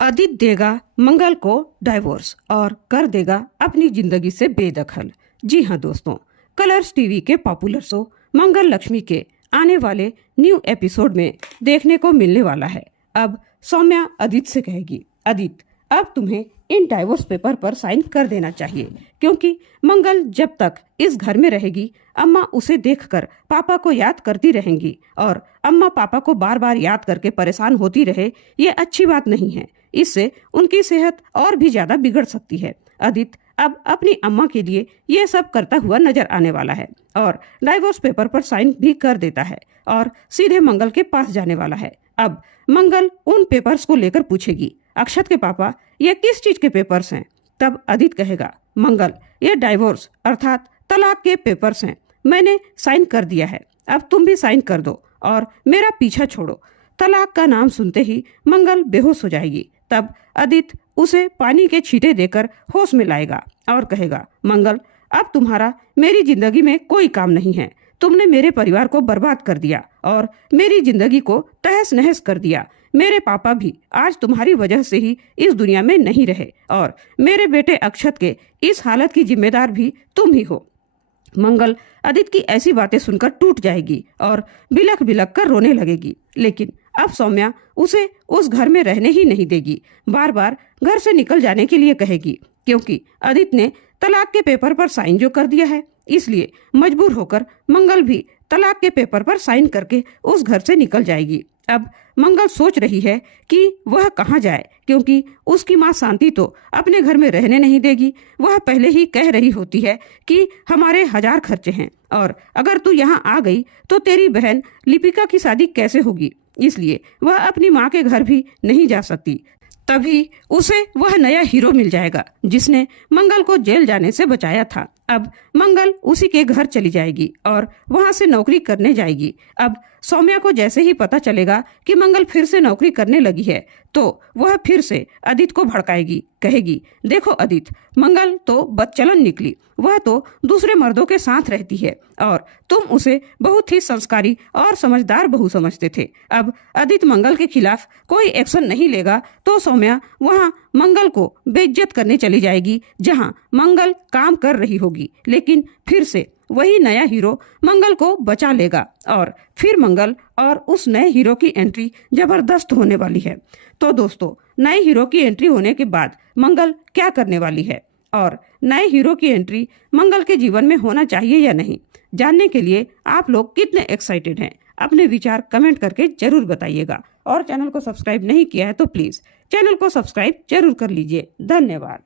आदित्य देगा मंगल को डाइवोर्स और कर देगा अपनी जिंदगी से बेदखल। जी हाँ दोस्तों, कलर्स टीवी के पॉपुलर शो मंगल लक्ष्मी के आने वाले न्यू एपिसोड में देखने को मिलने वाला है। अब सौम्या आदित्य से कहेगी, आदित्य अब तुम्हें इन डाइवोर्स पेपर पर साइन कर देना चाहिए, क्योंकि मंगल जब तक इस घर में रहेगी अम्मा उसे देखकर पापा को याद करती रहेंगी और अम्मा पापा को बार बार याद करके परेशान होती रहे, ये अच्छी बात नहीं है। इससे उनकी सेहत और भी ज्यादा बिगड़ सकती है। आदित्य अब अपनी अम्मा के लिए ये सब करता हुआ नजर आने वाला है और डाइवोर्स पेपर पर साइन भी कर देता है और सीधे मंगल के पास जाने वाला है। अब मंगल उन पेपर्स को लेकर पूछेगी, अक्षत के पापा ये किस चीज के पेपर्स हैं? तब आदित्य कहेगा, मंगल ये डाइवोर्स अर्थात तलाक के पेपर्स हैं, मैंने साइन कर दिया है, अब तुम भी साइन कर दो और मेरा पीछा छोड़ो। तलाक का नाम सुनते ही मंगल बेहोश हो जाएगी। तब आदित्य उसे पानी के छींटे देकर होश में लाएगा और कहेगा, मंगल अब तुम्हारा मेरी जिंदगी में कोई काम नहीं है, तुमने मेरे परिवार को बर्बाद कर दिया और मेरी जिंदगी को तहस नहस कर दिया। मेरे पापा भी आज तुम्हारी वजह से ही इस दुनिया में नहीं रहे और मेरे बेटे अक्षत के इस हालत की जिम्मेदार भी तुम ही हो। मंगल आदित्य की ऐसी बातें सुनकर टूट जाएगी और बिलख बिलख कर रोने लगेगी। लेकिन अब सौम्या उसे उस घर में रहने ही नहीं देगी, बार बार घर से निकल जाने के लिए कहेगी, क्योंकि आदित्य ने तलाक के पेपर पर साइन जो कर दिया है, इसलिए मजबूर होकर मंगल भी तलाक के पेपर पर साइन करके उस घर से निकल जाएगी। अब मंगल सोच रही है कि वह कहाँ जाए, क्योंकि उसकी माँ शांति तो अपने घर में रहने नहीं देगी। वह पहले ही कह रही होती है कि हमारे 1000 खर्चे हैं और अगर तू यहाँ आ गई तो तेरी बहन लिपिका की शादी कैसे होगी, इसलिए वह अपनी माँ के घर भी नहीं जा सकती। तभी उसे वह नया हीरो मिल जाएगा जिसने मंगल को जेल जाने से बचाया था। अब मंगल उसी के घर चली जाएगी और वहां से नौकरी करने जाएगी। अब सौम्या को जैसे ही पता चलेगा कि मंगल फिर से नौकरी करने लगी है, तो वह फिर से आदित्य को भड़काएगी, कहेगी, देखो आदित्य, मंगल तो बदचलन निकली, वह तो दूसरे मर्दों के साथ रहती है और तुम उसे बहुत ही संस्कारी और समझदार बहू समझते थे। अब आदित्य मंगल के खिलाफ कोई एक्शन नहीं लेगा तो सौम्या वहां मंगल को बेइज्जत करने चली जाएगी जहां मंगल काम कर रही होगी। लेकिन फिर से वही नया हीरो मंगल को बचा लेगा और फिर मंगल और उस नए हीरो की एंट्री जबरदस्त होने वाली है। तो दोस्तों, नए हीरो की एंट्री होने के बाद मंगल क्या करने वाली है और नए हीरो की एंट्री मंगल के जीवन में होना चाहिए या नहीं, जानने के लिए आप लोग कितने एक्साइटेड हैं, अपने विचार कमेंट करके जरूर बताइएगा। और चैनल को सब्सक्राइब नहीं किया है तो प्लीज चैनल को सब्सक्राइब जरूर कर लीजिए। धन्यवाद।